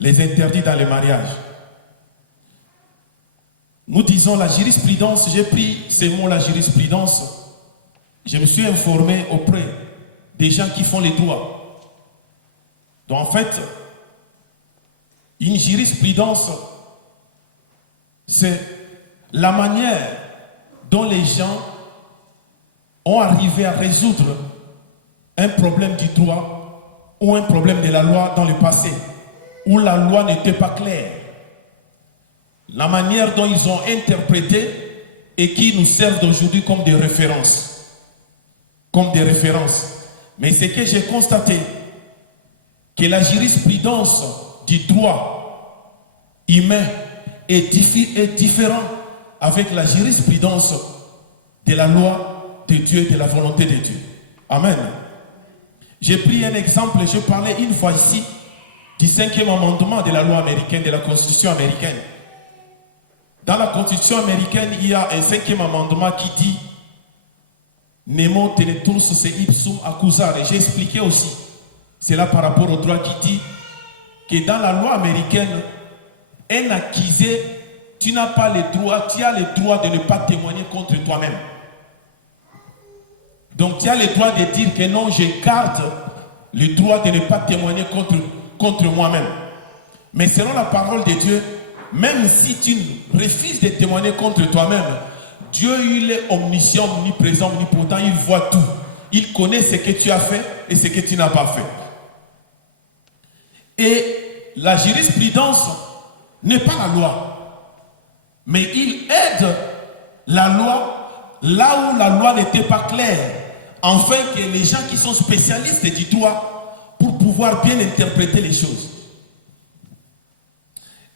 les interdits dans les mariages. Nous disons la jurisprudence, j'ai pris ces mots, la jurisprudence. Je me suis informé auprès des gens qui font les droits. Donc en fait, une jurisprudence, c'est la manière dont les gens ont arrivé à résoudre un problème du droit ou un problème de la loi dans le passé, où la loi n'était pas claire. La manière dont ils ont interprété et qui nous servent aujourd'hui comme des références. Comme des références. Mais c'est que j'ai constaté que la jurisprudence du droit humain est différente avec la jurisprudence de la loi de Dieu et de la volonté de Dieu. Amen. J'ai pris un exemple, je parlais une fois ici du 5e amendement de la loi américaine, de la Constitution américaine. Dans la Constitution américaine, il y a un 5e amendement qui dit Nemo tenetur se ipsum accusare. J'ai expliqué aussi cela par rapport au droit qui dit que dans la loi américaine, un accusé, tu n'as pas le droit, tu as le droit de ne pas témoigner contre toi-même. Donc tu as le droit de dire que non, je garde le droit de ne pas témoigner contre moi-même. Mais selon la parole de Dieu, même si tu refuses de témoigner contre toi-même, Dieu, il est omniscient, omniprésent, omnipotent, il voit tout. Il connaît ce que tu as fait et ce que tu n'as pas fait. Et la jurisprudence n'est pas la loi, mais il aide la loi là où la loi n'était pas claire, afin que les gens qui sont spécialistes du droit pour pouvoir bien interpréter les choses.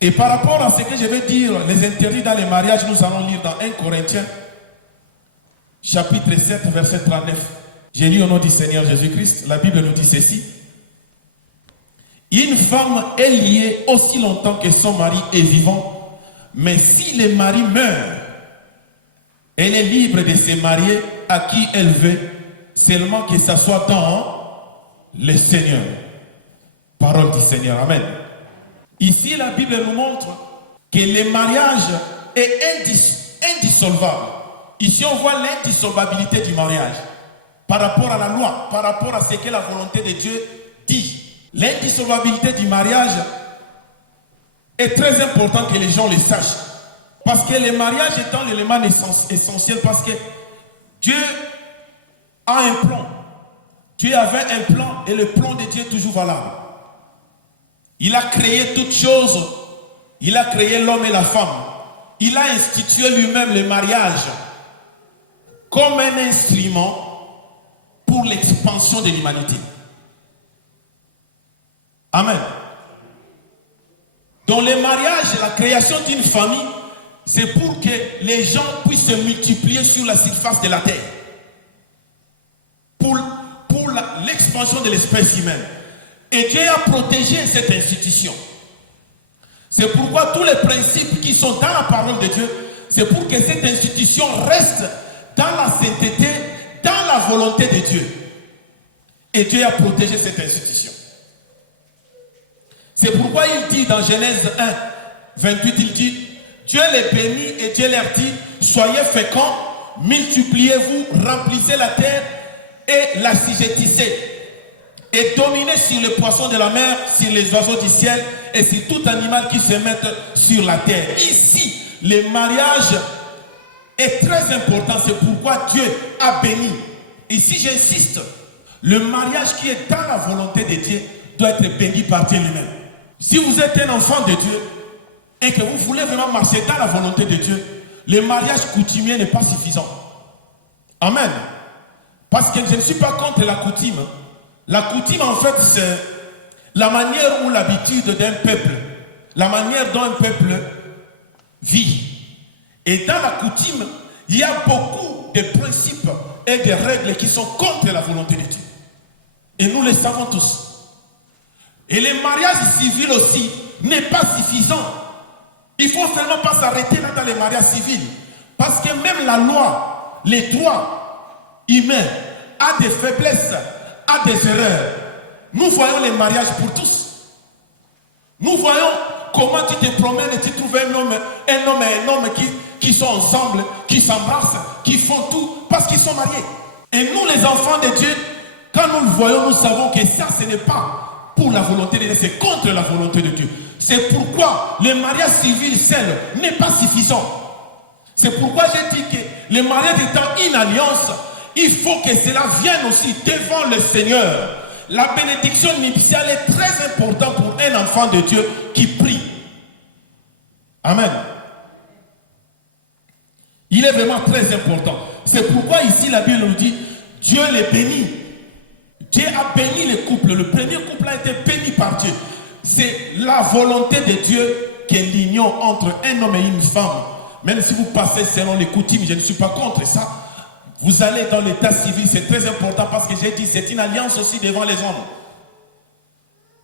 Et par rapport à ce que je vais dire, les interdits dans les mariages, nous allons lire dans 1 Corinthiens, chapitre 7, verset 39. J'ai lu au nom du Seigneur Jésus-Christ, la Bible nous dit ceci. Une femme est liée aussi longtemps que son mari est vivant, mais si le mari meurt, elle est libre de se marier à qui elle veut, seulement que ça soit dans le Seigneur. Parole du Seigneur, amen. Ici, la Bible nous montre que le mariage est indissolvable. Ici, on voit l'indissolvabilité du mariage par rapport à la loi, par rapport à ce que la volonté de Dieu dit. L'indissolvabilité du mariage est très important que les gens le sachent. Parce que le mariage est un élément essentiel, parce que Dieu a un plan. Dieu avait un plan et le plan de Dieu est toujours valable. Il a créé toutes choses. Il a créé l'homme et la femme. Il a institué lui-même le mariage comme un instrument pour l'expansion de l'humanité. Amen. Dans le mariage, la création d'une famille, c'est pour que les gens puissent se multiplier sur la surface de la terre. Pour l'expansion de l'espèce humaine. Et Dieu a protégé cette institution. C'est pourquoi tous les principes qui sont dans la parole de Dieu, c'est pour que cette institution reste dans la sainteté, dans la volonté de Dieu. Et Dieu a protégé cette institution. C'est pourquoi il dit dans Genèse 1, 28, il dit, Dieu les bénit et Dieu leur dit, soyez féconds, multipliez-vous, remplissez la terre et l'assujettissez. Et dominez sur les poissons de la mer, sur les oiseaux du ciel et sur tout animal qui se met sur la terre. Ici, le mariage est très important. C'est pourquoi Dieu a béni. Ici, j'insiste, le mariage qui est dans la volonté de Dieu doit être béni par Dieu lui-même. Si vous êtes un enfant de Dieu et que vous voulez vraiment marcher dans la volonté de Dieu, le mariage coutumier n'est pas suffisant. Amen. Parce que je ne suis pas contre la coutume. La coutume, en fait, c'est la manière ou l'habitude d'un peuple, la manière dont un peuple vit. Et dans la coutume, il y a beaucoup de principes et de règles qui sont contre la volonté de Dieu. Et nous le savons tous. Et le mariage civil aussi n'est pas suffisant. Il ne faut seulement pas s'arrêter là dans les mariages civils. Parce que même la loi, les droits humains, a des faiblesses, a des erreurs. Nous voyons les mariages pour tous. Nous voyons comment tu te promènes et tu trouves un homme et un homme qui sont ensemble, qui s'embrassent, qui font tout parce qu'ils sont mariés. Et nous, les enfants de Dieu, quand nous le voyons, nous savons que ça, ce n'est pas pour la volonté de Dieu, c'est contre la volonté de Dieu. C'est pourquoi le mariage civil seul n'est pas suffisant. C'est pourquoi j'ai dit que le mariage étant une alliance, il faut que cela vienne aussi devant le Seigneur. La bénédiction nuptiale est très importante pour un enfant de Dieu qui prie. Amen. Il est vraiment très important. C'est pourquoi ici la Bible nous dit, Dieu les bénit. Dieu a béni les couples. Le premier couple a été béni par Dieu. C'est la volonté de Dieu qui est l'union entre un homme et une femme. Même si vous passez selon les coutumes, je ne suis pas contre ça. Vous allez dans l'état civil, c'est très important parce que j'ai dit, c'est une alliance aussi devant les hommes.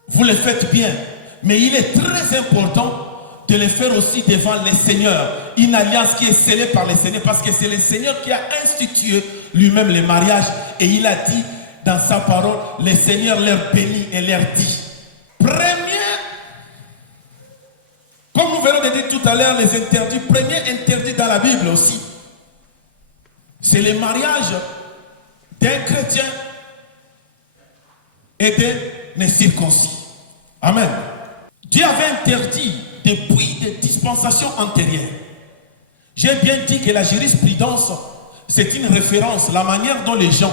Vous le faites bien. Mais il est très important de le faire aussi devant les seigneurs. Une alliance qui est scellée par les seigneurs parce que c'est le Seigneur qui a institué lui-même le mariage. Et il a dit dans sa parole, le Seigneur leur bénit et leur dit. Comme nous venons de dire tout à l'heure, les interdits, premier interdit dans la Bible aussi, c'est le mariage d'un chrétien et d'un incirconcis. Amen. Dieu avait interdit depuis des dispensations antérieures. J'ai bien dit que la jurisprudence, c'est une référence, la manière dont les gens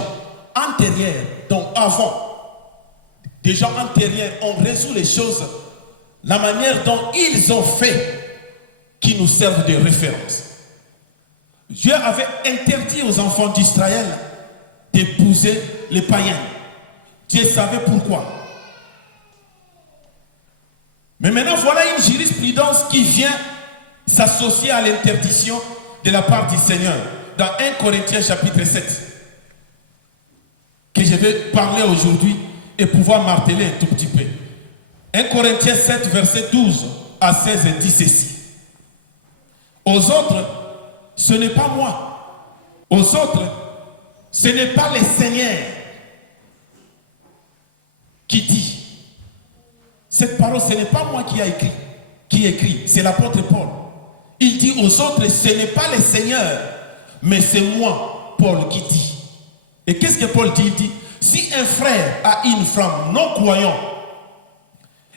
antérieurs, donc avant, des gens antérieurs ont résolu les choses, la manière dont ils ont fait, qui nous servent de référence. Dieu avait interdit aux enfants d'Israël d'épouser les païens. Dieu savait pourquoi. Mais maintenant, voilà une jurisprudence qui vient s'associer à l'interdiction de la part du Seigneur. Dans 1 Corinthiens chapitre 7, que je vais parler aujourd'hui et pouvoir marteler un tout petit peu. 1 Corinthiens 7, verset 12 à 16 dit ceci. Aux autres, ce n'est pas moi. Aux autres, ce n'est pas le Seigneur qui dit. Cette parole, ce n'est pas moi qui écrit, c'est l'apôtre Paul. Il dit aux autres, ce n'est pas le Seigneur, mais c'est moi, Paul, qui dit. Et qu'est-ce que Paul dit? Il dit, si un frère a une femme non croyante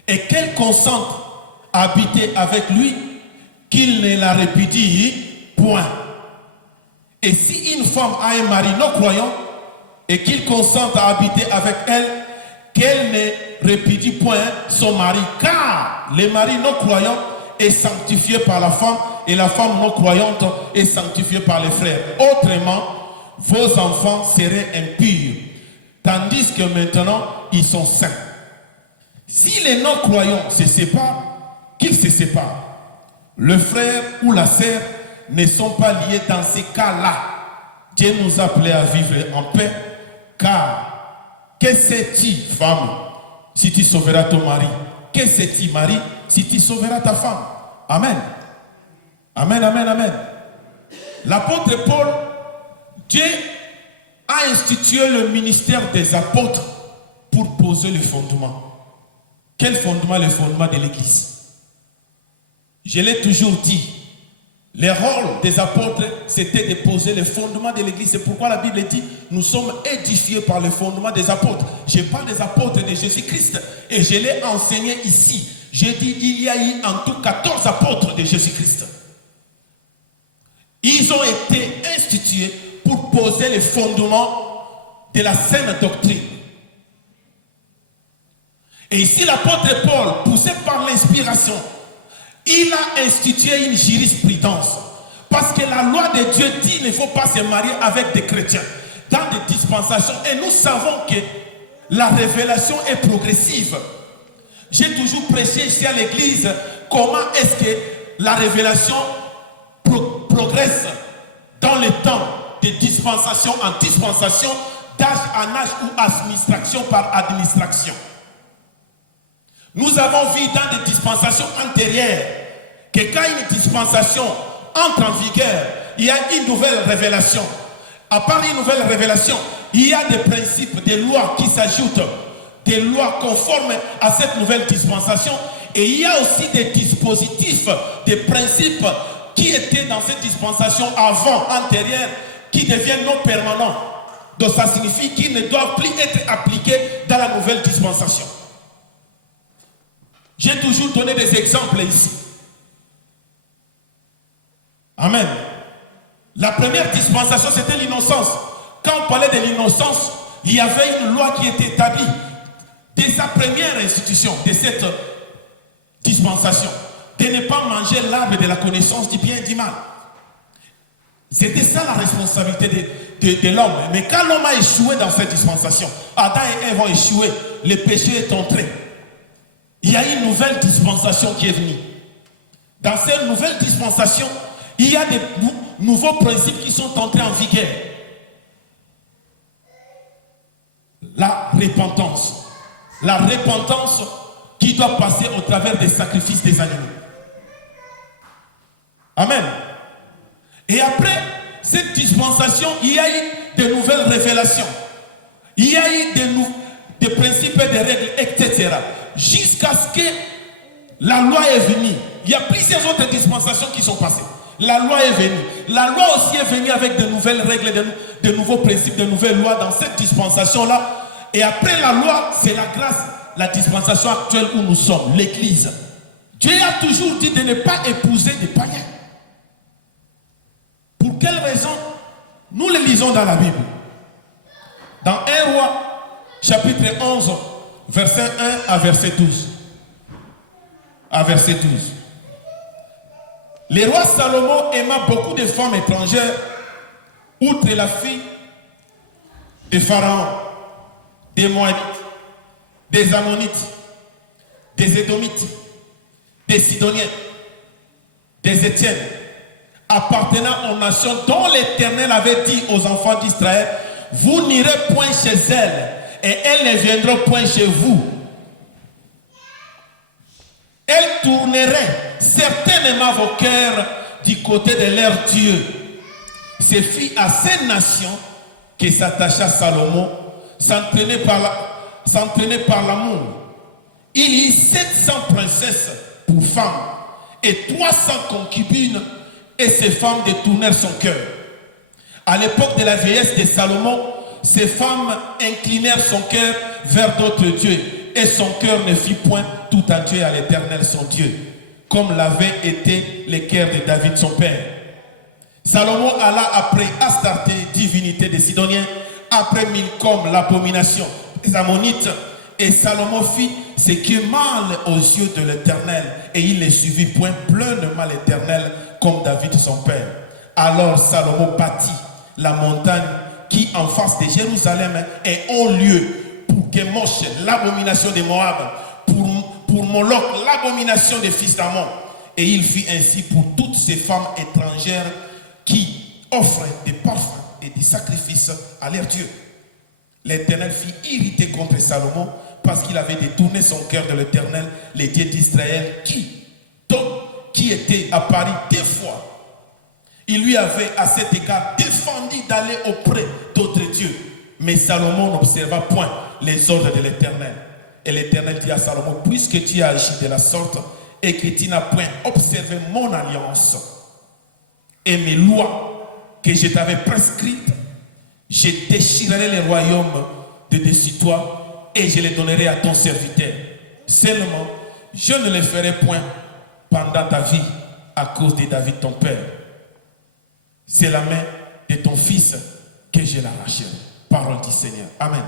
et qu'elle consente à habiter avec lui, qu'il ne la répudie point. Et si une femme a un mari non croyant et qu'il consente à habiter avec elle, qu'elle ne répudie point son mari, car le mari non croyant est sanctifié par la femme et la femme non croyante est sanctifiée par les frères. Autrement, vos enfants seraient impurs, tandis que maintenant ils sont saints. Si les non croyants se séparent, qu'ils se séparent. Le frère ou la sœur ne sont pas liés dans ces cas-là. Dieu nous a appelés à vivre en paix, car que sais-tu, femme, si tu sauveras ton mari? Que sais-tu, mari, si tu sauveras ta femme? Amen. Amen, amen, amen. L'apôtre Paul, Dieu a institué le ministère des apôtres pour poser le fondement. Quel fondement? Le fondement de l'Église. Je l'ai toujours dit. Le rôle des apôtres, c'était de poser le fondement de l'Église. C'est pourquoi la Bible dit, nous sommes édifiés par le fondement des apôtres. Je parle des apôtres de Jésus-Christ et je l'ai enseigné ici. J'ai dit, il y a eu en tout 14 apôtres de Jésus-Christ. Ils ont été institués pour poser le fondement de la saine doctrine. Et ici, l'apôtre Paul, poussé par l'inspiration, il a institué une jurisprudence. Parce que la loi de Dieu dit qu'il ne faut pas se marier avec des chrétiens dans des dispensations. Et nous savons que la révélation est progressive. J'ai toujours prêché ici à l'église comment est-ce que la révélation progresse dans le temps de dispensation en dispensation, d'âge en âge ou administration par administration. Nous avons vu dans des dispensations antérieures que quand une dispensation entre en vigueur, il y a une nouvelle révélation. À part une nouvelle révélation, il y a des principes, des lois qui s'ajoutent, des lois conformes à cette nouvelle dispensation. Et il y a aussi des dispositifs, des principes qui étaient dans cette dispensation avant, antérieure, qui deviennent non permanents. Donc ça signifie qu'ils ne doivent plus être appliqués dans la nouvelle dispensation. J'ai toujours donné des exemples ici. Amen. La première dispensation, c'était l'innocence. Quand on parlait de l'innocence, il y avait une loi qui était établie dès sa première institution de cette dispensation, de ne pas manger l'arbre de la connaissance du bien et du mal. C'était ça la responsabilité de l'homme. Mais quand l'homme a échoué dans cette dispensation, Adam et Ève ont échoué, le péché est entré. Il y a une nouvelle dispensation qui est venue. Dans cette nouvelle dispensation, il y a des nouveaux principes qui sont entrés en vigueur. La repentance. La repentance qui doit passer au travers des sacrifices des animaux. Amen. Et après cette dispensation, il y a eu de nouvelles révélations. Il y a eu des principes et des règles, etc. Jusqu'à ce que la loi est venue. Il y a plusieurs autres dispensations qui sont passées. La loi est venue. La loi aussi est venue avec de nouvelles règles, de nouveaux principes, de nouvelles lois dans cette dispensation-là. Et après la loi, c'est la grâce, la dispensation actuelle où nous sommes, l'Église. Dieu a toujours dit de ne pas épouser des païens. Pour quelle raison? Nous le lisons dans la Bible. Dans 1 Roi, chapitre 11, verset 1 à verset 12. À verset 12. Le roi Salomon aima beaucoup de femmes étrangères, outre la fille de Pharaon, des Moabites, des Ammonites, des Édomites, des Sidoniens, des Étiennes, appartenant aux nations dont l'Éternel avait dit aux enfants d'Israël, vous n'irez point chez elles, et elles ne viendront point chez vous. Elles tourneraient certainement vos cœurs du côté de leur Dieu. Ce fut à ces nations que s'attacha Salomon, s'entraîner par l'amour. Il y eut 700 princesses pour femmes et 300 concubines, et ces femmes détournèrent son cœur. À l'époque de la vieillesse de Salomon, ces femmes inclinèrent son cœur vers d'autres dieux, et son cœur ne fit point tout entier à l'Éternel son Dieu, comme l'avait été le cœur de David son père. Salomon alla après Astarté, divinité des Sidoniens, après Milcom, l'abomination des Ammonites, et Salomon fit ce qui est mal aux yeux de l'Éternel, et il ne suivit point pleinement l'Éternel comme David son père. Alors Salomon bâtit la montagne qui en face de Jérusalem est haut lieu pour Kemosh, l'abomination de Moab, pour Moloch, l'abomination des fils d'Ammon. Et il fit ainsi pour toutes ces femmes étrangères qui offrent des parfums et des sacrifices à leur Dieu. L'Éternel fit irriter contre Salomon parce qu'il avait détourné son cœur de l'Éternel, le Dieu d'Israël, qui était à Paris 2 fois. Il lui avait à cet égard défendu d'aller auprès d'autres dieux. Mais Salomon n'observa point les ordres de l'Éternel. Et l'Éternel dit à Salomon, puisque tu as agi de la sorte et que tu n'as point observé mon alliance et mes lois que je t'avais prescrites, je déchirerai les royaumes de dessus toi et je les donnerai à ton serviteur. Seulement, je ne les ferai point pendant ta vie à cause de David ton père. C'est la main de ton fils que je l'arracherai. Parole du Seigneur. Amen.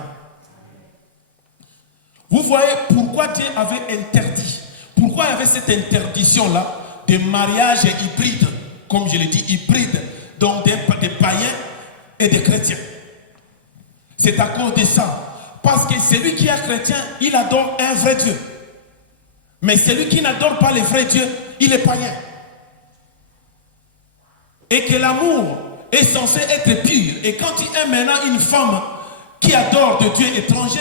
Vous voyez pourquoi Dieu avait interdit, pourquoi il y avait cette interdiction-là de mariage hybride, comme je l'ai dit, hybride, donc des païens et des chrétiens. C'est à cause de ça. Parce que celui qui est chrétien, il adore un vrai Dieu. Mais celui qui n'adore pas le vrai Dieu, il est païen. Et que l'amour est censé être pur. Et quand tu aimes maintenant une femme qui adore de Dieu étranger,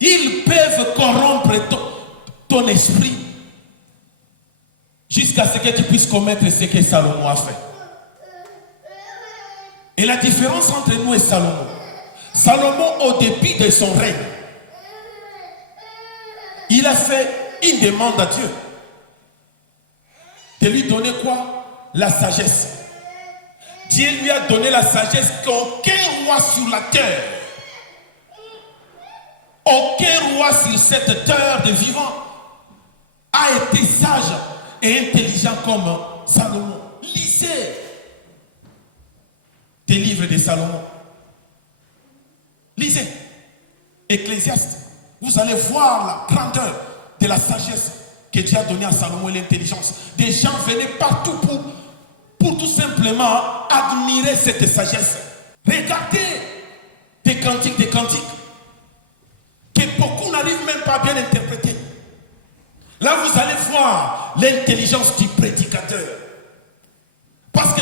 ils peuvent corrompre ton esprit jusqu'à ce que tu puisses commettre ce que Salomon a fait. Et la différence entre nous et Salomon, Salomon, au début de son règne, il a fait il demande à Dieu de lui donner quoi? La sagesse. Dieu lui a donné la sagesse qu'aucun roi sur la terre, aucun roi sur cette terre de vivants a été sage et intelligent comme Salomon. Lisez des livres de Salomon. Lisez Ecclésiaste. Vous allez voir la grandeur de la sagesse que Dieu a donnée à Salomon et l'intelligence. Des gens venaient partout pour tout simplement admirer cette sagesse. Regardez des cantiques que beaucoup n'arrivent même pas à bien interpréter. Là, vous allez voir l'intelligence du prédicateur. Parce que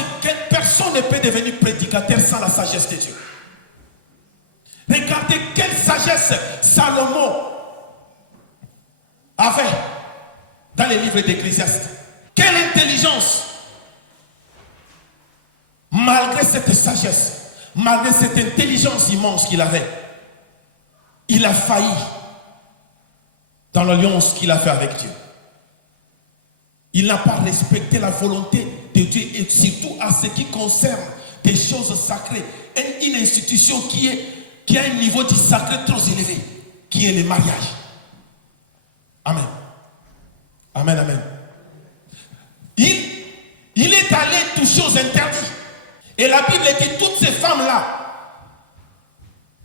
personne ne peut devenir prédicateur sans la sagesse de Dieu. Regardez quelle sagesse Salomon avait dans les livres d'Ecclésiaste. Quelle intelligence! Malgré cette sagesse, malgré cette intelligence immense qu'il avait, il a failli dans l'alliance qu'il a fait avec Dieu. Il n'a pas respecté la volonté de Dieu et surtout à ce qui concerne des choses sacrées. Une institution qui a un niveau de sacré trop élevé, qui est le mariage. Amen. Amen, amen. Il est allé toucher aux interdits. Et la Bible dit que toutes ces femmes-là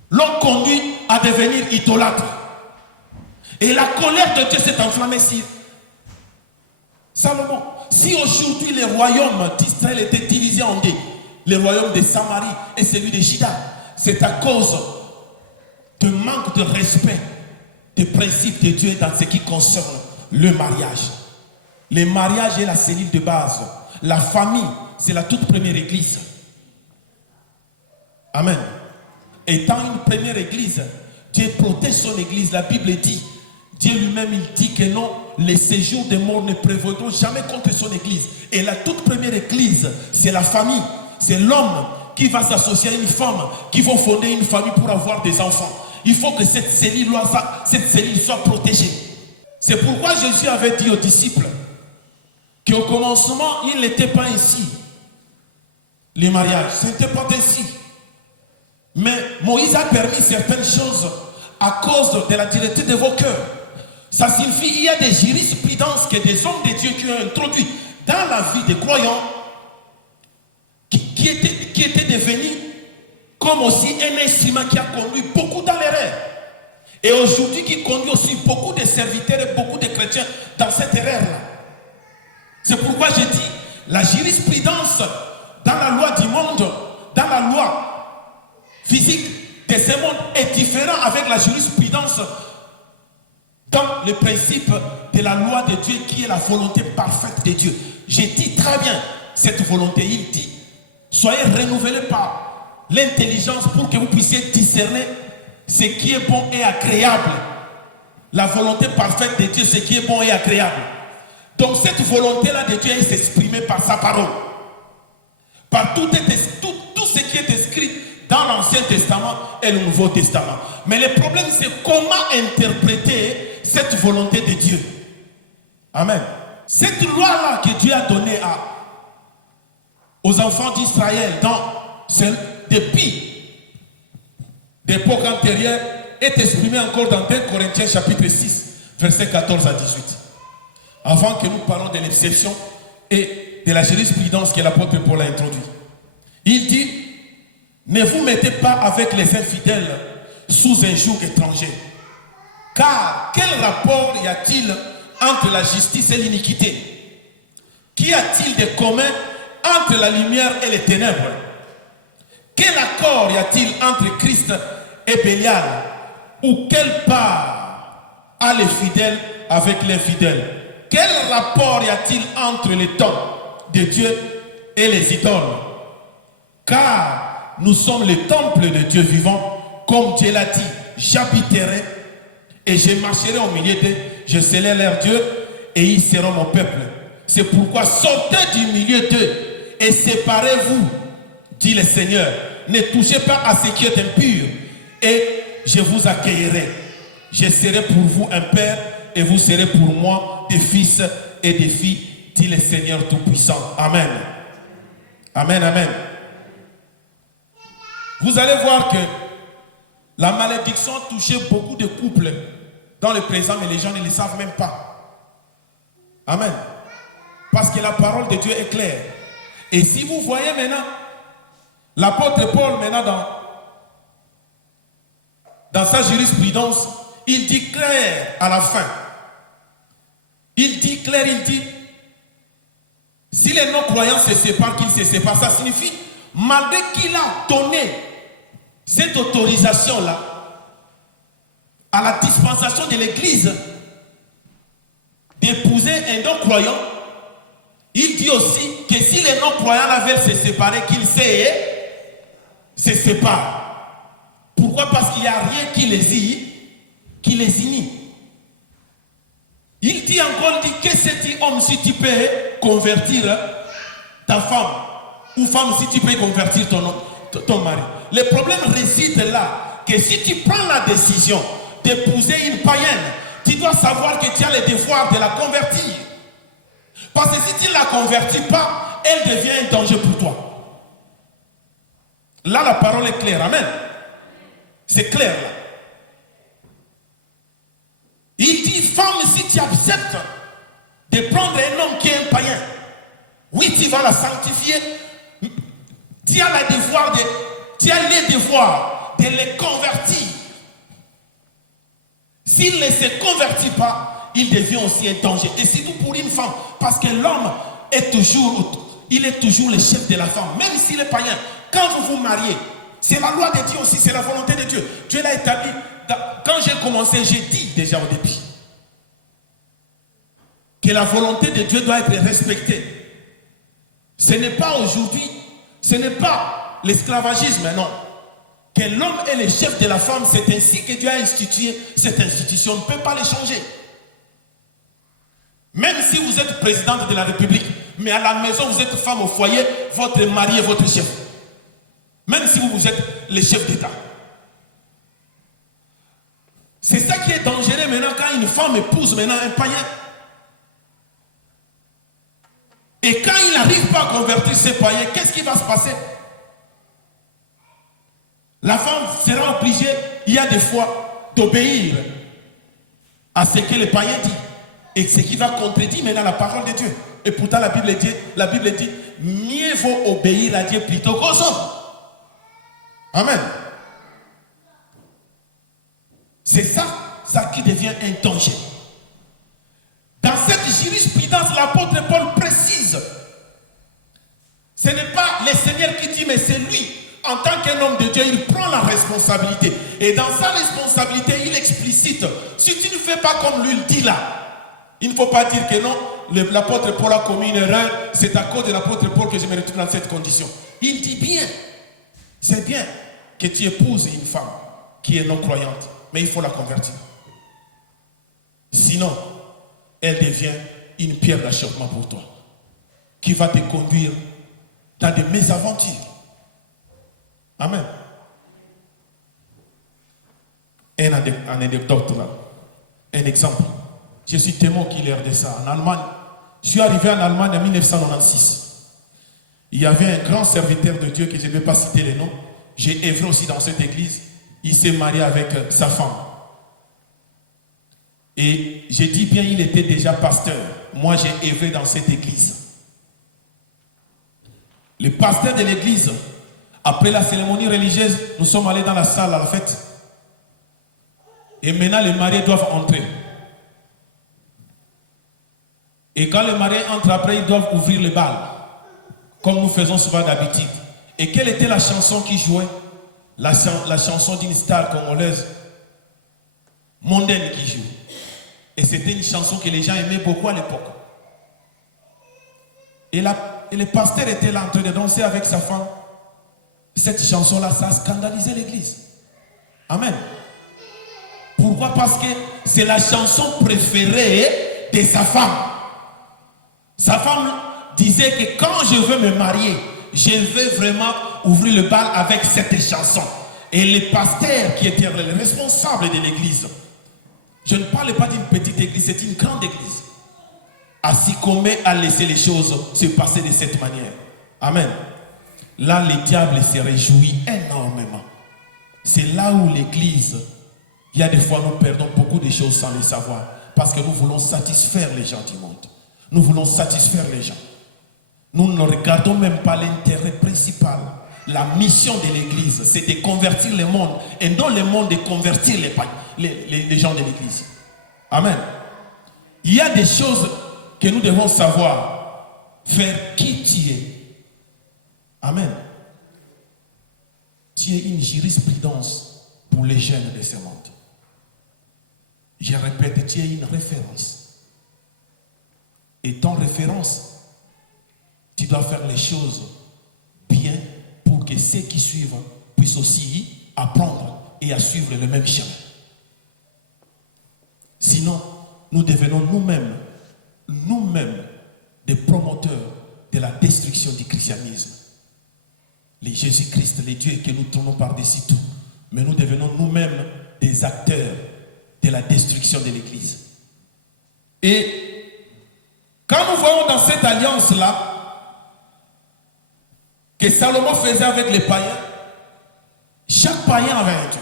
l'ont conduit à devenir idolâtres. Et la colère de Dieu s'est enflammée sur Salomon. Si aujourd'hui le royaume d'Israël était divisé en deux, le royaume de Samarie et celui de Juda, c'est à cause de manque de respect des principes de Dieu dans ce qui concerne le mariage. Le mariage est la cellule de base. La famille, c'est la toute première église. Amen. Étant une première église, Dieu protège son église. La Bible dit, Dieu lui-même il dit que non, les séjours des morts ne prévaudront jamais contre son église. Et la toute première église, c'est la famille. C'est l'homme qui va s'associer à une femme, qui va fonder une famille pour avoir des enfants. Il faut que cette cellule soit protégée. C'est pourquoi Jésus avait dit aux disciples qu'au commencement, il n'était pas ainsi. Les mariages, ce n'était pas ainsi. Mais Moïse a permis certaines choses à cause de la directive de vos cœurs. Ça signifie qu'il y a des jurisprudences que des hommes de Dieu qui ont introduit dans la vie des croyants qui étaient devenus comme aussi un instrument qui a conduit beaucoup dans l'erreur. Et aujourd'hui qui conduit aussi beaucoup de serviteurs et beaucoup de chrétiens dans cette erreur-là. C'est pourquoi je dis, la jurisprudence dans la loi du monde, dans la loi physique de ce monde est différente avec la jurisprudence dans le principe de la loi de Dieu qui est la volonté parfaite de Dieu. Je dis très bien cette volonté. Il dit, soyez renouvelés par l'intelligence pour que vous puissiez discerner ce qui est bon et agréable. La volonté parfaite de Dieu, ce qui est bon et agréable. Donc cette volonté-là de Dieu est exprimée par sa parole. Par tout ce qui est écrit dans l'Ancien Testament et le Nouveau Testament. Mais le problème, c'est comment interpréter cette volonté de Dieu. Amen. Cette loi-là que Dieu a donnée aux enfants d'Israël depuis l'époque antérieure est exprimée encore dans 1 Corinthiens chapitre 6, versets 14 à 18. Avant que nous parlons de l'exception et de la jurisprudence que l'apôtre Paul a introduit. Il dit, ne vous mettez pas avec les infidèles sous un joug étranger. Car quel rapport y a-t-il entre la justice et l'iniquité? Qu'y a-t-il de commun entre la lumière et les ténèbres? Quel accord y a-t-il entre Christ et Bélial? Ou quelle part a les fidèles avec les infidèles? Quel rapport y a-t-il entre les temples de Dieu et les idoles? Car nous sommes le temple de Dieu vivant, comme Dieu l'a dit, j'habiterai et je marcherai au milieu d'eux, je serai leur Dieu et ils seront mon peuple. C'est pourquoi sortez du milieu d'eux et séparez-vous, dit le Seigneur. Ne touchez pas à ce qui est impur et je vous accueillerai. Je serai pour vous un père et vous serez pour moi des fils et des filles, dit le Seigneur Tout-Puissant. Amen. Amen, amen. Vous allez voir que la malédiction a touché beaucoup de couples dans le présent, mais les gens ne le savent même pas. Amen. Parce que la parole de Dieu est claire. Et si vous voyez maintenant, l'apôtre Paul maintenant dans sa jurisprudence, il dit clair à la fin. Il dit clair, il dit, si les non-croyants se séparent, qu'ils se séparent, ça signifie, malgré qu'il a donné cette autorisation-là à la dispensation de l'Église d'épouser un non-croyant, il dit aussi que si les non-croyants veulent se séparer, qu'ils se séparent. Pourquoi? Parce qu'il n'y a rien qui les unit. Il dit encore, il dit que cet homme, si tu peux convertir ta femme, ou femme, si tu peux convertir ton mari. Le problème réside là, que si tu prends la décision d'épouser une païenne, tu dois savoir que tu as le devoir de la convertir. Parce que si tu ne la convertis pas, elle devient un danger pour toi. Là, la parole est claire. Amen. C'est clair là. Il dit, femme, si tu acceptes de prendre un homme qui est un païen, oui, tu vas la sanctifier. Tu as le devoir de les convertir. S'il ne se convertit pas, il devient aussi un danger. Et surtout pour une femme, parce que l'homme est toujours le chef de la femme, même s'il est païen. Quand vous vous mariez, c'est la loi de Dieu aussi, c'est la volonté de Dieu. Dieu l'a établi. Quand j'ai commencé, j'ai dit déjà au début que la volonté de Dieu doit être respectée. Ce n'est pas aujourd'hui, ce n'est pas l'esclavagisme, non. Que l'homme est le chef de la femme, c'est ainsi que Dieu a institué cette institution. On ne peut pas le changer. Même si vous êtes présidente de la République, mais à la maison vous êtes femme au foyer, votre mari est votre chef. Même si vous êtes le chef d'État. C'est ça qui est dangereux maintenant quand une femme épouse maintenant un païen. Et quand il n'arrive pas à convertir ses païens, qu'est-ce qui va se passer? La femme sera obligée, il y a des fois, d'obéir à ce que le païen dit. Et ce qui va contredire maintenant la parole de Dieu. Et pourtant la Bible dit, mieux vaut obéir à Dieu plutôt qu'aux hommes. Amen. C'est ça qui devient un danger. Dans cette jurisprudence, l'apôtre Paul précise, ce n'est pas le Seigneur qui dit, mais c'est lui. En tant qu'un homme de Dieu, il prend la responsabilité. Et dans sa responsabilité, il explicite, si tu ne fais pas comme lui le dit là, il ne faut pas dire que non, l'apôtre Paul a commis une erreur, c'est à cause de l'apôtre Paul que je me retrouve dans cette condition. Il dit bien, c'est bien que tu épouses une femme qui est non-croyante, mais il faut la convertir. Sinon, elle devient une pierre d'achoppement pour toi, qui va te conduire dans des mésaventures. Amen. Un anecdote là, un exemple. Je suis témoin oculaire de ça. En Allemagne, je suis arrivé en Allemagne en 1996. Il y avait un grand serviteur de Dieu que je ne vais pas citer les noms. J'ai œuvré aussi dans cette église. Il s'est marié avec sa femme. Et j'ai dit bien, il était déjà pasteur. Moi, j'ai œuvré dans cette église. Le pasteur de l'église, après la cérémonie religieuse, nous sommes allés dans la salle à la fête. Et maintenant, les mariés doivent entrer. Et quand les mariés entrent après, ils doivent ouvrir le bal, comme nous faisons souvent d'habitude. Et quelle était la chanson qui jouait? La chanson d'une star congolaise mondaine qui joue. Et c'était une chanson que les gens aimaient beaucoup à l'époque. Et le pasteur était là en train de danser avec sa femme. Cette chanson-là, ça a scandalisé l'église. Amen. Pourquoi? Parce que c'est la chanson préférée de sa femme. Sa femme disait que quand je veux me marier, je veux vraiment ouvrir le bal avec cette chanson. Et le pasteur qui était le responsable de l'église, Je ne parle pas d'une petite église, c'est une grande église. Asicomé a laissé les choses se passer de cette manière. Amen. Là, le diable se réjouit énormément. C'est là où l'église, il y a des fois nous perdons beaucoup de choses sans le savoir. Parce que nous voulons satisfaire les gens du monde. Nous voulons satisfaire les gens. Nous ne regardons même pas l'intérêt principal. La mission de l'église, c'est de convertir le monde. Et non le monde de convertir les gens de l'église. Amen. Il y a des choses que nous devons savoir. Faire qui tu es. Amen. Tu es une jurisprudence pour les jeunes de ce monde. Je répète, tu es une référence. Et ton référence, tu dois faire les choses bien pour que ceux qui suivent puissent aussi apprendre et à suivre le même chemin. Sinon, nous devenons nous-mêmes des promoteurs de la destruction du christianisme. Les Jésus-Christ, les dieux que nous tournons par-dessus tout. Mais nous devenons nous-mêmes des acteurs de la destruction de l'Église. Et quand nous voyons dans cette alliance-là que Salomon faisait avec les païens, chaque païen avait un Dieu.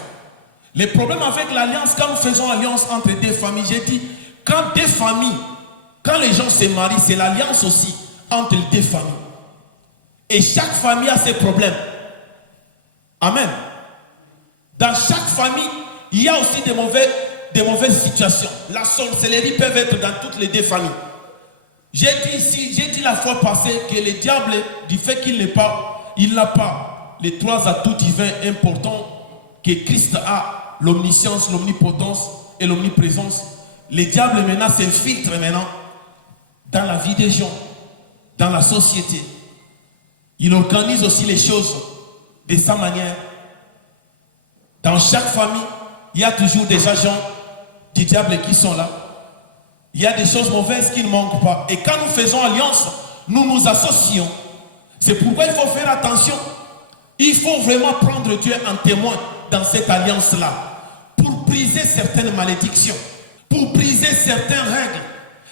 Le problème avec l'alliance, quand nous faisons alliance entre deux familles, j'ai dit, quand deux familles, quand les gens se marient, c'est l'alliance aussi entre les deux familles. Et chaque famille a ses problèmes. Amen. Dans chaque famille, il y a aussi des mauvaises situations. La sorcellerie peut être dans toutes les deux familles. J'ai dit la fois passée que le diable, du fait qu'il n'a pas les trois atouts divins importants que Christ a, l'omniscience, l'omnipotence et l'omniprésence. Le diable maintenant s'infiltre maintenant dans la vie des gens, dans la société. Il organise aussi les choses de sa manière. Dans chaque famille, il y a toujours des agents du diable qui sont là. Il y a des choses mauvaises qui ne manquent pas. Et quand nous faisons alliance, nous nous associons. C'est pourquoi il faut faire attention. Il faut vraiment prendre Dieu en témoin dans cette alliance-là pour briser certaines malédictions, pour briser certaines règles,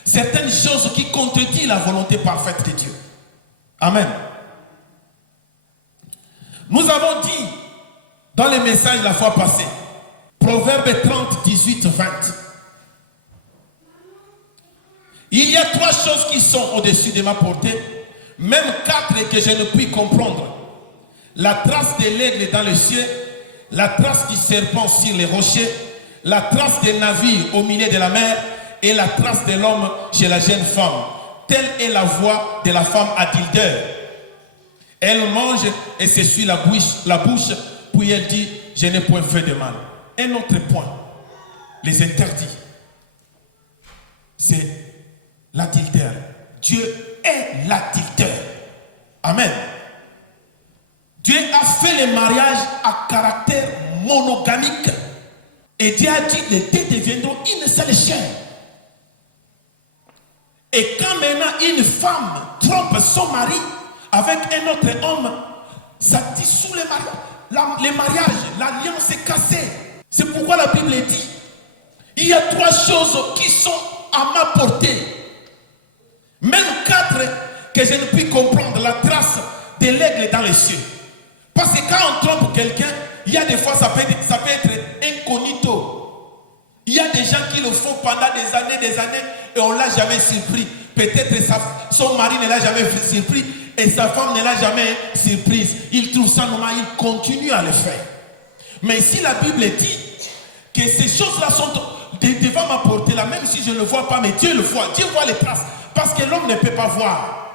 certaines choses qui contredisent la volonté parfaite de Dieu. Amen. Nous avons dit dans les messages la fois passée, Proverbe 30, 18, 20. Il y a trois choses qui sont au-dessus de ma portée, même quatre que je ne puis comprendre. La trace de l'aigle dans les cieux, la trace du serpent sur les rochers, la trace des navires au milieu de la mer et la trace de l'homme chez la jeune femme. Telle est la voix de la femme adultère. Elle mange et s'essuie la bouche, puis elle dit, je n'ai point fait de mal. Un autre point, les interdits, c'est l'adultère. Dieu est l'adultère. Amen. Dieu a fait le mariage à caractère monogamique. Et Dieu a dit, les deux deviendront une seule chair. Et quand maintenant une femme trompe son mari avec un autre homme, ça dissout les mariages, l'alliance est cassée. C'est pourquoi la Bible dit, il y a trois choses qui sont à ma portée. Même quatre que je ne puis comprendre, la trace de l'aigle dans les cieux. Parce que quand on trompe quelqu'un, il y a des fois, ça peut être incognito. Il y a des gens qui le font pendant des années, et on ne l'a jamais surpris. Peut-être son mari ne l'a jamais surpris, et sa femme ne l'a jamais surprise. Il trouve ça normal, il continue à le faire. Mais si la Bible dit que ces choses-là sont devant ma portée, là, même si je ne le vois pas, mais Dieu le voit. Dieu voit les traces, parce que l'homme ne peut pas voir.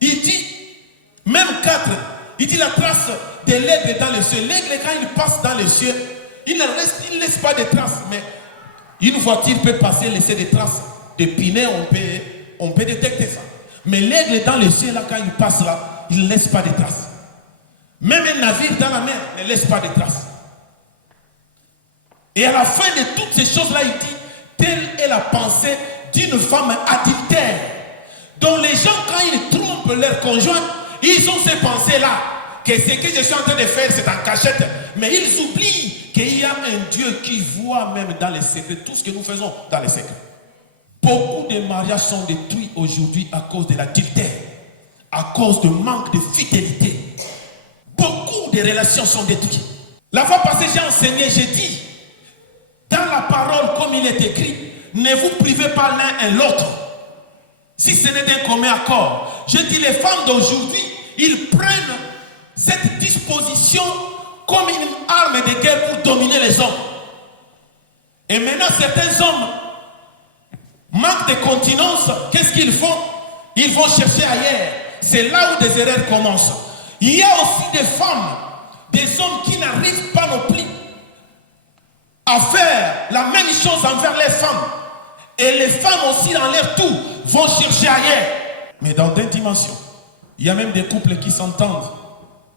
Il dit, même quatre, il dit la trace de l'aigle dans les cieux. L'aigle, quand il passe dans les cieux, il ne laisse pas de traces. Mais une voiture peut passer, laisser des traces. Des pinets, on peut détecter ça. Mais l'aigle dans les cieux, là, quand il passe là, il ne laisse pas de traces. Même un navire dans la mer ne laisse pas de traces. Et à la fin de toutes ces choses-là, il dit, telle est la pensée d'une femme adultère. Donc les gens, quand ils trompent leur conjoint, ils ont ces pensées-là. que ce que je suis en train de faire, c'est en cachette. Mais ils oublient qu'il y a un Dieu qui voit même dans les secrets tout ce que nous faisons dans les secrets. Beaucoup de mariages sont détruits aujourd'hui à cause de l'adultère, à cause de manque de fidélité. Beaucoup de relations sont détruites. La fois passée, j'ai enseigné, j'ai dit, dans la parole, comme il est écrit, ne vous privez pas l'un et l'autre, si ce n'est d'un commun accord. Je dis, les femmes d'aujourd'hui, ils prennent cette disposition comme une arme de guerre pour dominer les hommes. Et maintenant, certains hommes manquent de continence. Qu'est-ce qu'ils font? Ils vont chercher ailleurs. C'est là où des erreurs commencent. Il y a aussi des femmes, des hommes qui n'arrivent pas non plus à faire la même chose envers les femmes. Et les femmes aussi, dans leur tour, vont chercher ailleurs. Mais dans des dimensions, il y a même des couples qui s'entendent.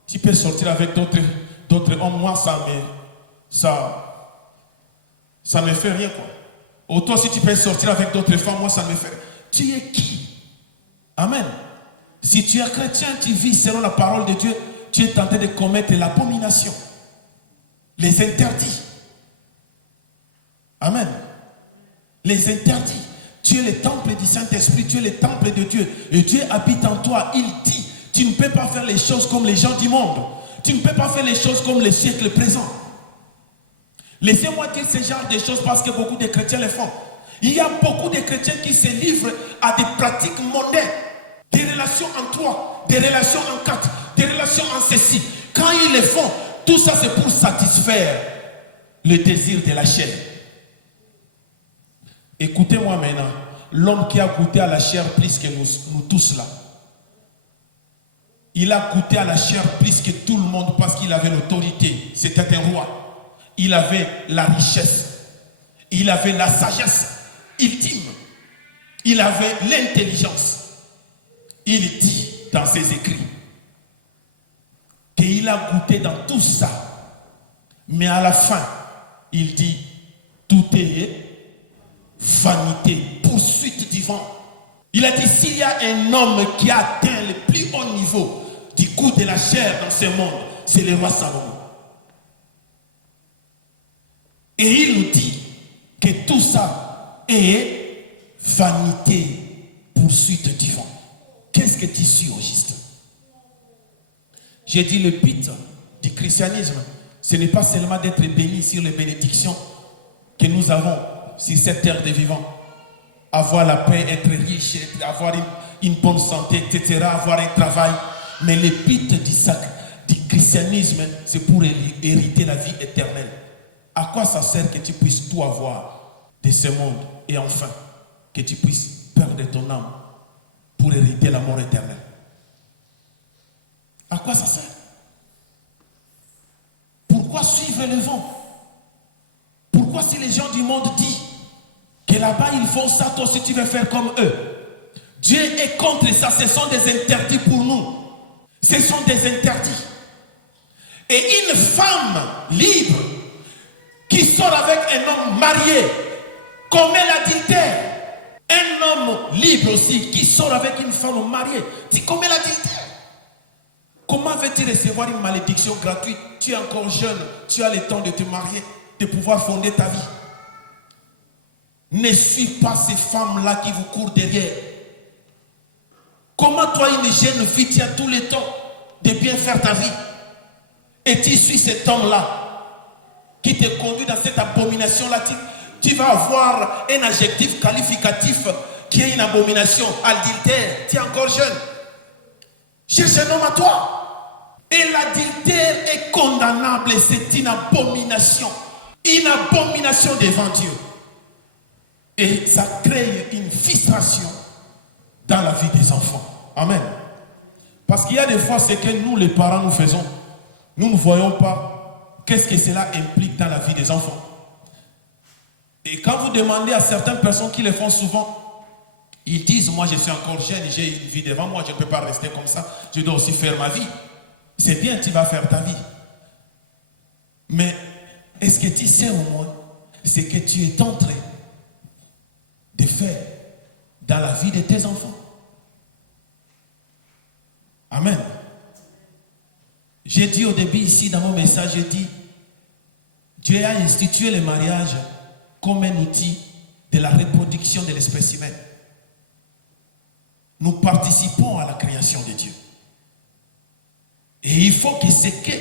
Tu peux sortir avec d'autres hommes. Moi, ça me fait rien, quoi. Ou toi, si tu peux sortir avec d'autres femmes, moi, ça me fait rien. Tu es qui? Amen. Si tu es chrétien, tu vis selon la parole de Dieu, tu es tenté de commettre l'abomination, les interdits. Amen. Les interdits. Tu es le temple du Saint-Esprit, tu es le temple de Dieu. Et Dieu habite en toi. Il dit, tu ne peux pas faire les choses comme les gens du monde. Tu ne peux pas faire les choses comme le siècle présent. Laissez-moi dire ce genre de choses parce que beaucoup de chrétiens le font. Il y a beaucoup de chrétiens qui se livrent à des pratiques mondaines. Des relations en trois, des relations en quatre, des relations en ceci. Quand ils le font, tout ça c'est pour satisfaire le désir de la chair. Écoutez-moi maintenant, l'homme qui a goûté à la chair plus que nous tous là, il a goûté à la chair plus que tout le monde parce qu'il avait l'autorité. C'était un roi. Il avait la richesse. Il avait la sagesse ultime. Il avait l'intelligence. Il dit dans ses écrits qu'il a goûté dans tout ça. Mais à la fin, il dit, tout est vanité, poursuite du vent. Il a dit, s'il y a un homme qui a atteint le plus haut niveau du goût de la chair dans ce monde, c'est le roi Salomon. Et il nous dit que tout ça est vanité, poursuite du vent. Qu'est-ce que tu suis au juste? J'ai dit le but du christianisme, ce n'est pas seulement d'être béni sur les bénédictions que nous avons sur cette terre de vivants. Avoir la paix, être riche, avoir une bonne santé, etc., avoir un travail. Mais le but du christianisme, c'est pour hériter la vie éternelle. À quoi ça sert que tu puisses tout avoir de ce monde et enfin que tu puisses perdre ton âme pour hériter la mort éternelle? À quoi ça sert? Pourquoi suivre le vent? Pourquoi si les gens du monde disent que là-bas ils font ça, toi aussi tu veux faire comme eux? Dieu est contre ça, ce sont des interdits pour nous. Ce sont des interdits. Et une femme libre qui sort avec un homme marié commet l'adultère. Un homme libre aussi qui sort avec une femme mariée, tu commets l'adultère. Comment veux-tu recevoir une malédiction gratuite? Tu es encore jeune, tu as le temps de te marier, de pouvoir fonder ta vie. Ne suis pas ces femmes-là qui vous courent derrière. Comment toi, une jeune fille, tu as tout le temps de bien faire ta vie et tu suis cet homme-là qui te conduit dans cette abomination-là? Tu vas avoir un adjectif qualificatif qui est une abomination, adultère. Tu es encore jeune. Cherche un homme à toi. Et l'adultère est condamnable. C'est une abomination. Une abomination devant Dieu. Et ça crée une frustration dans la vie des enfants. Amen. Parce qu'il y a des fois, c'est que nous, les parents, nous faisons. Nous ne voyons pas qu'est-ce que cela implique dans la vie des enfants. Et quand vous demandez à certaines personnes qui le font souvent, ils disent, moi je suis encore jeune, j'ai une vie devant moi, je ne peux pas rester comme ça, je dois aussi faire ma vie. C'est bien, tu vas faire ta vie. Mais est-ce que tu sais au moins ce que tu es en train de faire dans la vie de tes enfants? Amen. J'ai dit au début ici dans mon message, j'ai dit, Dieu a institué le mariage comme un outil de la reproduction de l'espèce humaine. Nous participons à la création de Dieu. Et il faut que c'est que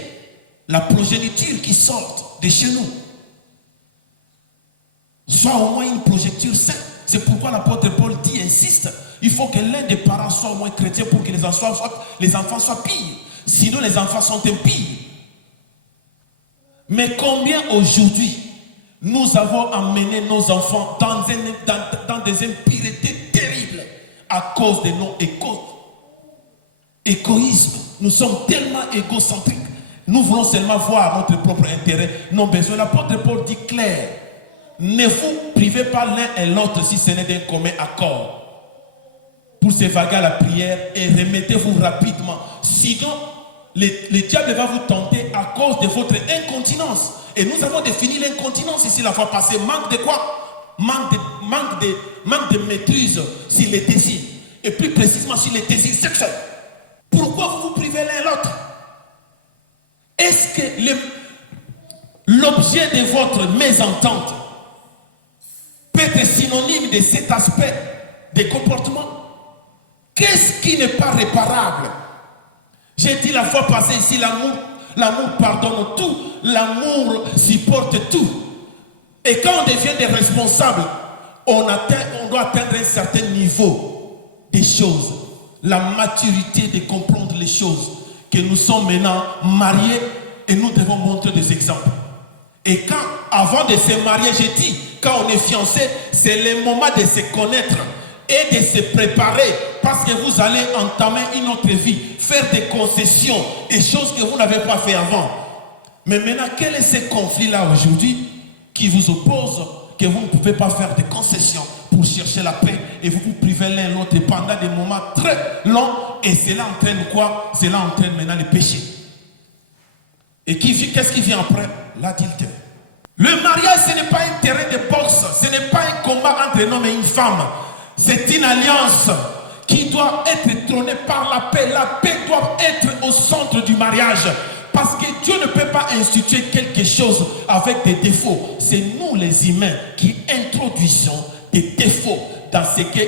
la progéniture qui sorte de chez nous soit au moins une progéniture sainte. C'est pourquoi l'apôtre Paul dit, insiste, il faut que l'un des parents soit au moins chrétien pour que les enfants soient pires. Sinon les enfants sont impies. Mais combien aujourd'hui nous avons amené nos enfants dans des impuretés terribles à cause de nos égoïsmes. Nous sommes tellement égocentriques. Nous voulons seulement voir notre propre intérêt, nos besoins. L'apôtre Paul dit clair, ne vous privez pas l'un et l'autre si ce n'est d'un commun accord pour s'évaguer à la prière et remettez-vous rapidement. Sinon, le diable va vous tenter à cause de votre incontinence. Et nous avons défini l'incontinence ici la fois passée. Manque de quoi? Manque de maîtrise sur les désirs. Et plus précisément sur les désirs sexuels. Pourquoi vous vous privez l'un et l'autre? Est-ce que l'objet de votre mésentente peut être synonyme de cet aspect des comportements? Qu'est-ce qui n'est pas réparable? J'ai dit la fois passée ici, l'amour pardonne tout, l'amour supporte tout. Et quand on devient des responsables, on doit atteindre un certain niveau des choses. La maturité de comprendre les choses. Que nous sommes maintenant mariés et nous devons montrer des exemples. Et quand, avant de se marier, j'ai dit, quand on est fiancé, c'est le moment de se connaître et de se préparer parce que vous allez entamer une autre vie, faire des concessions, des choses que vous n'avez pas fait avant. Mais maintenant, quel est ce conflit-là aujourd'hui qui vous oppose, que vous ne pouvez pas faire des concessions pour chercher la paix et vous vous privez l'un l'autre pendant des moments très longs et cela entraîne quoi? Cela entraîne maintenant le péché. Et qu'est-ce qui vient après? L'adultère. Le mariage, ce n'est pas un terrain de boxe, ce n'est pas un combat entre un homme et une femme. C'est une alliance qui doit être trônée par la paix. La paix doit être au centre du mariage. Parce que Dieu ne peut pas instituer quelque chose avec des défauts. C'est nous les humains qui introduisons des défauts dans ce qui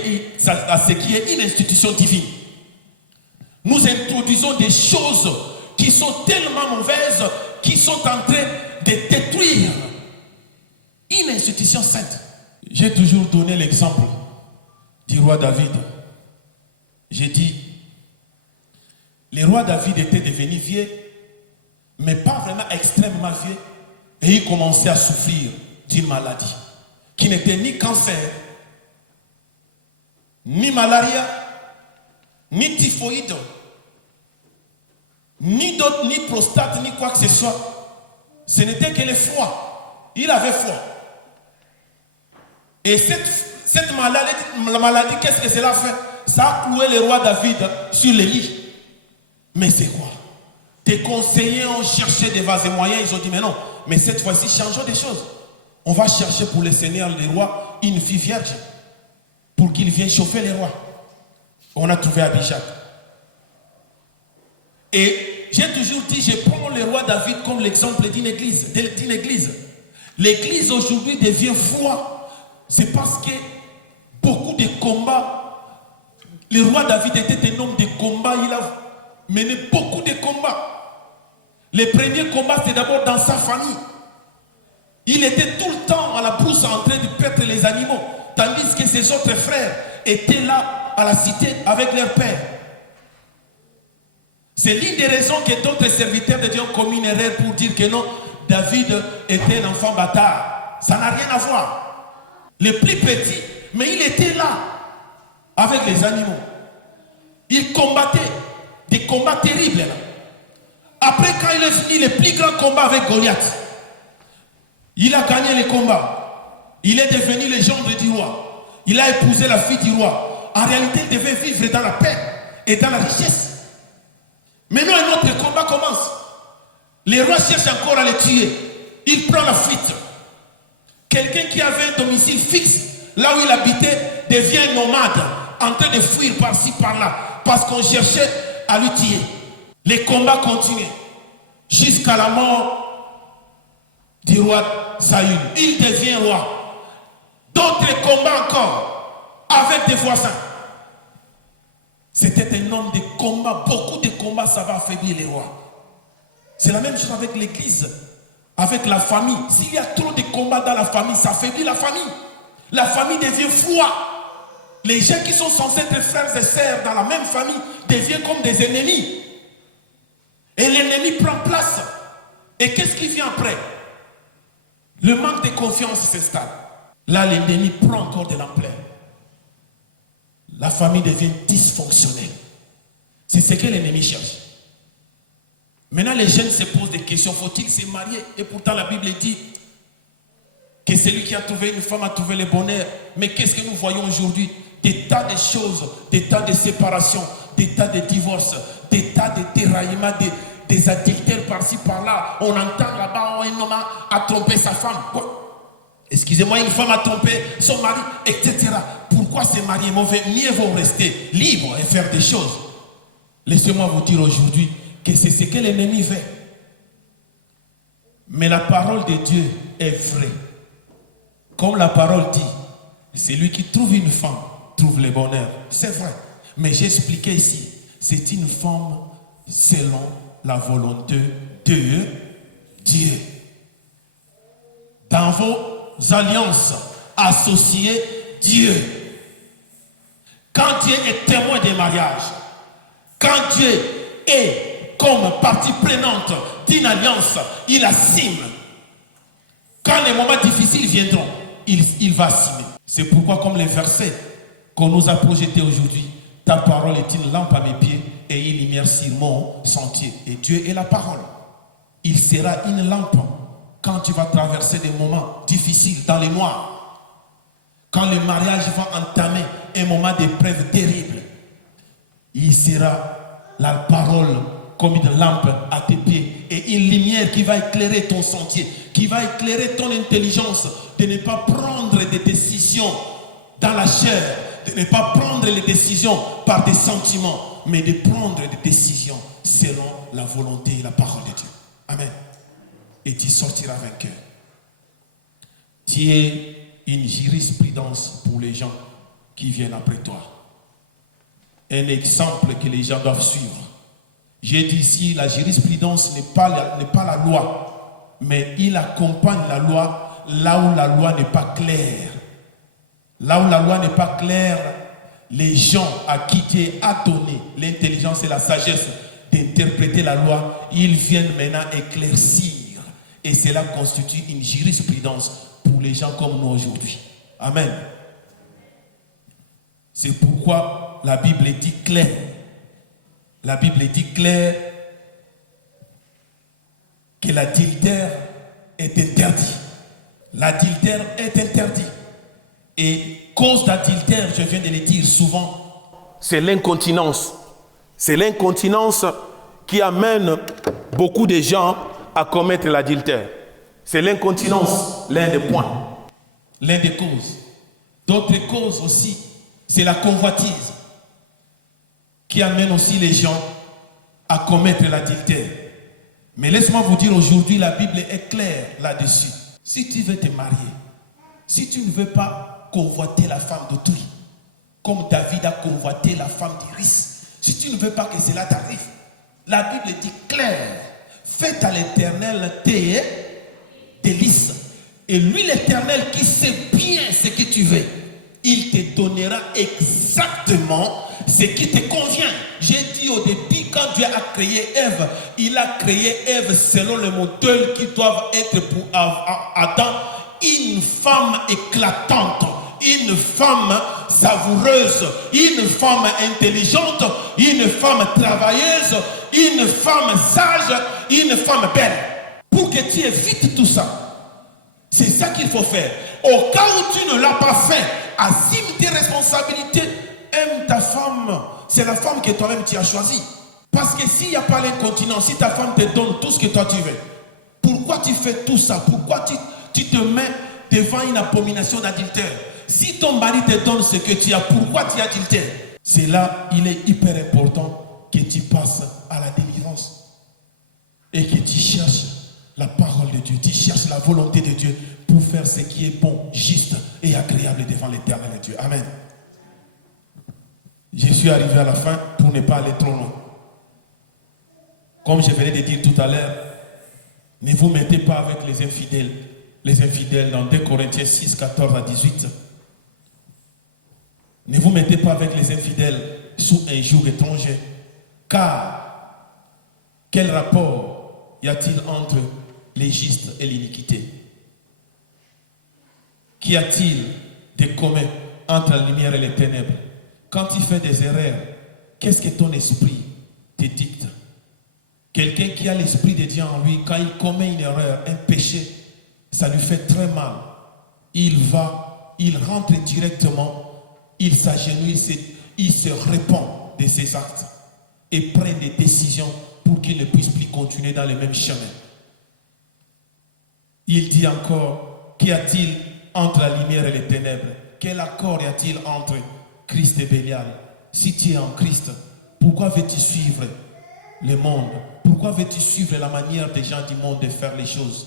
est une institution divine. Nous introduisons des choses qui sont tellement mauvaises, qui sont en train de détruire une institution sainte. J'ai toujours donné l'exemple du roi David. J'ai dit, le roi David était devenu vieux, mais pas vraiment extrêmement vieux, et il commençait à souffrir d'une maladie qui n'était ni cancer, ni malaria, ni typhoïde, ni prostate, ni quoi que ce soit. Ce n'était que le froid. Il avait froid. Et cette maladie, qu'est-ce que cela fait? Ça a cloué le roi David sur le lit. Mais c'est quoi? Des conseillers ont cherché des vases et moyens, ils ont dit mais non, mais cette fois-ci changeons des choses. On va chercher pour le Seigneur, le roi, une fille vierge pour qu'il vienne chauffer les rois. On a trouvé Abishag. Et j'ai toujours dit, je prends le roi David comme l'exemple d'une église. L'église aujourd'hui devient froide. C'est parce que beaucoup de combats, le roi David était un homme de combat, il a mené beaucoup de combats. Le premier combat, c'est d'abord dans sa famille. Il était tout le temps à la brousse en train de perdre les animaux, tandis que ses autres frères étaient là à la cité avec leur père. C'est l'une des raisons que d'autres serviteurs de Dieu ont commis une erreur pour dire que non, David était un enfant bâtard. Ça n'a rien à voir. Le plus petit, mais il était là avec les animaux. Il combattait des combats terribles. Là. Après, quand il est fini le plus grand combat avec Goliath, il a gagné le combat. Il est devenu le gendre du roi. Il a épousé la fille du roi. En réalité, il devait vivre dans la paix et dans la richesse. Maintenant, un autre combat commence. Les rois cherchent encore à le tuer. Il prend la fuite. Quelqu'un qui avait un domicile fixe, là où il habitait, devient nomade, en train de fuir par-ci, par-là, parce qu'on cherchait à le tuer. Les combats continuent. jusqu'à la mort du roi Saül. Il devient roi. D'autres combats encore avec des voisins. C'était un homme de combat. Beaucoup de combats, ça va affaiblir les rois. C'est la même chose avec l'église, avec la famille. S'il y a trop de combats dans la famille, ça affaiblit la famille. La famille devient froide. Les gens qui sont censés être frères et sœurs dans la même famille deviennent comme des ennemis. Et l'ennemi prend place. Et qu'est-ce qui vient après? Le manque de confiance s'installe. Là, l'ennemi prend encore de l'ampleur. La famille devient dysfonctionnelle. C'est ce que l'ennemi cherche. Maintenant, les jeunes se posent des questions. Faut-il se marier? Et pourtant, la Bible dit que celui qui a trouvé une femme a trouvé le bonheur. Mais qu'est-ce que nous voyons aujourd'hui? Des tas de choses, des tas de séparations, des tas de divorces, des tas de déraillements, des adultères par-ci, par-là. On entend là-bas, un homme a trompé sa femme. Excusez-moi, une femme a trompé son mari, etc. Pourquoi se marier mauvais? Mieux vaut rester libre et faire des choses. Laissez-moi vous dire aujourd'hui que c'est ce que l'ennemi fait. Mais la parole de Dieu est vraie. Comme la parole dit, celui qui trouve une femme trouve le bonheur. C'est vrai. Mais j'ai expliqué ici, c'est une femme selon la volonté de Dieu. Dans vos alliances, associez Dieu. Quand Dieu est témoin des mariages, quand Dieu est comme partie prenante d'une alliance, il assume. Quand les moments difficiles viendront, il va assumer. C'est pourquoi, comme les versets qu'on nous a projetés aujourd'hui, ta parole est une lampe à mes pieds et une lumière sur mon sentier. Et Dieu est la parole. Il sera une lampe quand tu vas traverser des moments difficiles dans les mois. Quand le mariage va entamer un moment d'épreuve terrible, il sera la parole comme une lampe à tes pieds et une lumière qui va éclairer ton sentier, qui va éclairer ton intelligence de ne pas prendre des décisions dans la chair, de ne pas prendre les décisions par des sentiments, mais de prendre des décisions selon la volonté et la parole de Dieu. Amen. Et tu sortiras vainqueur. Tu es une jurisprudence pour les gens qui viennent après toi. Un exemple que les gens doivent suivre. J'ai dit ici, la jurisprudence n'est pas la loi, mais il accompagne la loi là où la loi n'est pas claire. Là où la loi n'est pas claire, les gens à qui Dieu a donné l'intelligence et la sagesse d'interpréter la loi, ils viennent maintenant éclaircir. Et cela constitue une jurisprudence pour les gens comme nous aujourd'hui. Amen. C'est pourquoi la Bible dit clair. La Bible dit clair que l'adultère est interdit. L'adultère est interdit. Et cause d'adultère, je viens de le dire souvent, c'est l'incontinence. C'est l'incontinence qui amène beaucoup de gens à commettre l'adultère. C'est l'incontinence, l'un des points, l'un des causes. D'autres causes aussi, c'est la convoitise qui amène aussi les gens à commettre l'adultère. Mais laisse-moi vous dire aujourd'hui, la Bible est claire là-dessus. Si tu veux te marier, si tu ne veux pas convoiter la femme d'autrui, comme David a convoité la femme d'Iris, si tu ne veux pas que cela t'arrive, la Bible dit clair, faites à l'Éternel tes délices. Et lui, l'Éternel, qui sait bien ce que tu veux, il te donnera exactement ce qui te convient. J'ai dit au début, quand Dieu a créé Ève, il a créé Ève selon le modèle qui doivent être pour Adam, une femme éclatante, une femme savoureuse, une femme intelligente, une femme travailleuse, une femme sage, une femme belle. Pour que tu évites tout ça, c'est ça qu'il faut faire. Au cas où tu ne l'as pas fait, assume tes responsabilités, aime ta femme. C'est la femme que toi-même tu as choisie. Parce que s'il n'y a pas l'incontinence, si ta femme te donne tout ce que toi tu veux, pourquoi tu fais tout ça? Pourquoi tu te mets devant une abomination d'adultère? Si ton mari te donne ce que tu as, pourquoi tu adultères? C'est là, il est hyper important que tu passes à la délivrance. et que tu cherches la parole de Dieu, tu cherches la volonté de Dieu pour faire ce qui est bon, juste et agréable devant l'Éternel Dieu. Amen. Je suis arrivé à la fin pour ne pas aller trop loin. Comme je venais de dire tout à l'heure, ne vous mettez pas avec les infidèles. Les infidèles dans 2 Corinthiens 6, 14 à 18. Ne vous mettez pas avec les infidèles sous un joug étranger. Car, quel rapport y a-t-il entre les justes et l'iniquité? Qu'y a-t-il de commun entre la lumière et les ténèbres? Quand tu fais des erreurs, qu'est-ce que ton esprit te dicte? Quelqu'un qui a l'esprit de Dieu en lui, quand il commet une erreur, un péché, ça lui fait très mal. Il rentre directement, il s'agenouille, il se répand de ses actes et prend des décisions pour qu'il ne puisse plus continuer dans le même chemin. Il dit encore, qu'y a-t-il entre la lumière et les ténèbres? Quel accord y a-t-il entre Christ et Bélial? Si tu es en Christ, pourquoi veux-tu suivre le monde? Pourquoi veux-tu suivre la manière des gens du monde de faire les choses?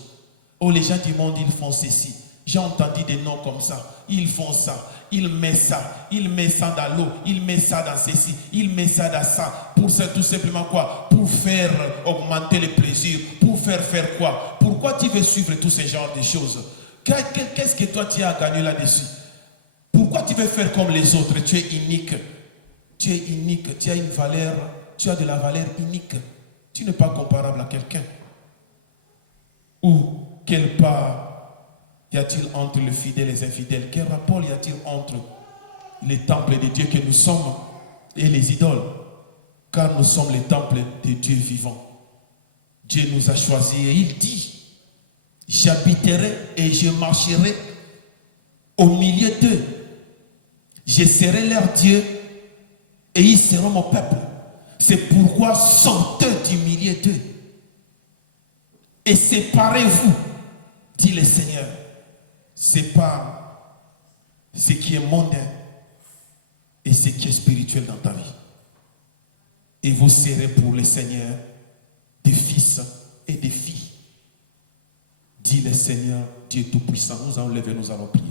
Oh, les gens du monde, ils font ceci. J'ai entendu des noms comme ça. Ils font ça. Ils mettent ça. Ils mettent ça dans l'eau. Ils mettent ça dans ceci. Ils mettent ça dans ça. Pour ça, tout simplement quoi? Pour faire augmenter le plaisir. Pour faire quoi? Pourquoi tu veux suivre tous ces genres de choses? Qu'est-ce que toi tu as gagné là-dessus? Pourquoi tu veux faire comme les autres? Tu es unique. Tu es unique. Tu as une valeur. Tu as de la valeur unique. Tu n'es pas comparable à quelqu'un. Ou quelle part y a-t-il entre le fidèle et les infidèles? Quel rapport y a-t-il entre les temples de Dieu que nous sommes et les idoles? Car nous sommes les temples de Dieu vivant. Dieu nous a choisis et il dit, j'habiterai et je marcherai au milieu d'eux. Je serai leur Dieu et ils seront mon peuple. C'est pourquoi sortez du milieu d'eux et séparez-vous, dit le Seigneur. Sépare ce qui est mondain et ce qui est spirituel dans ta vie. Et vous serez pour le Seigneur des fils et des filles, dit le Seigneur Dieu Tout-Puissant. Nous allons lever, nous allons prier.